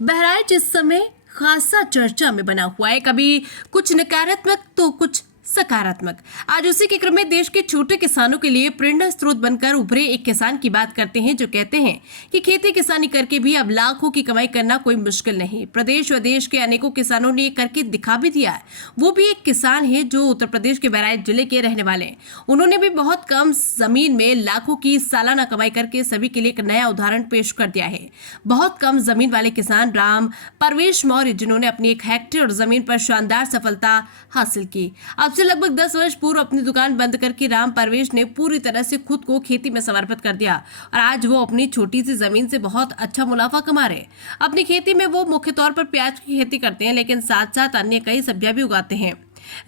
बहराइच इस समय खासा चर्चा में बना हुआ है, कभी कुछ नकारात्मक तो कुछ सकारात्मक। आज उसी के क्रम में देश के छोटे किसानों के लिए प्रेरणा स्रोत बनकर उभरे एक किसान की बात करते हैं जो कहते हैं कि खेती किसानी करके भी अब लाखों की कमाई करना कोई मुश्किल नहीं। प्रदेश व देश के अनेकों किसानों ने ये करके दिखा भी दिया है। वो भी एक किसान है जो उत्तर प्रदेश के बहराइच जिले के रहने वाले हैं। उन्होंने भी बहुत कम जमीन में लाखों की सालाना कमाई करके सभी के लिए एक नया उदाहरण पेश कर दिया है। बहुत कम जमीन वाले किसान राम परवेश मौर्य, जिन्होंने अपनी 1 हेक्टेयर जमीन पर शानदार सफलता हासिल की। अब से लगभग 10 वर्ष पूर्व अपनी दुकान बंद करके राम परवेश ने पूरी तरह से खुद को खेती में समर्पित कर दिया और आज वो अपनी छोटी सी जमीन से बहुत अच्छा मुनाफा कमा रहे हैं। अपनी खेती में वो मुख्य तौर पर प्याज की खेती करते हैं, लेकिन साथ साथ अन्य कई सब्जियां भी उगाते हैं।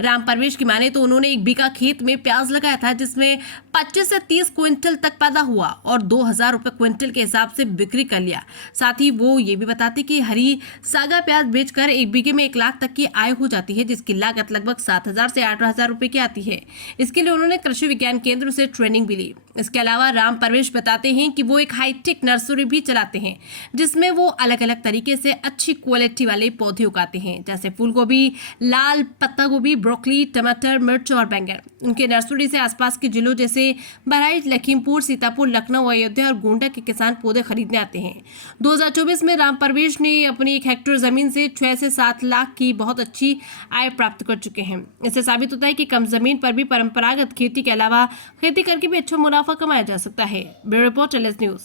राम परवेश की माने तो उन्होंने 1 बीघा खेत में प्याज लगाया था, जिसमें 25 से 30 क्विंटल तक पैदा हुआ और 2000 रुपए क्विंटल के हिसाब से बिक्री कर लिया। साथ ही वो ये भी बताते कि हरी सागा प्याज बेचकर 1 बीघे में 1 लाख तक की आय हो जाती है, जिसकी लागत लगभग 7000 से 8000 रुपए की आती है। इसके लिए उन्होंने कृषि विज्ञान केंद्र से ट्रेनिंग भी ली। इसके अलावा राम परवेश बताते हैं कि वो एक हाईटेक नर्सरी भी चलाते हैं, जिसमें वो अलग अलग तरीके से अच्छी क्वालिटी वाले पौधे उगाते हैं, जैसे फूल गोभी, लाल पत्ता गोभी, ब्रोकली, टमाटर, मिर्च और बैंगन। उनके नर्सरी से आसपास के जिलों जैसे बहराइच, लखीमपुर, सीतापुर, लखनऊ, अयोध्या और गोंडा के किसान पौधे खरीदने आते हैं। 2024 में राम परवेश ने अपनी 1 हेक्टेयर जमीन से 6 से 7 लाख की बहुत अच्छी आय प्राप्त कर चुके हैं। इससे साबित होता है कि कम जमीन पर भी परंपरागत खेती के अलावा खेती करके भी अच्छा मुनाफा कमाया जा सकता है। Bureau report LS news.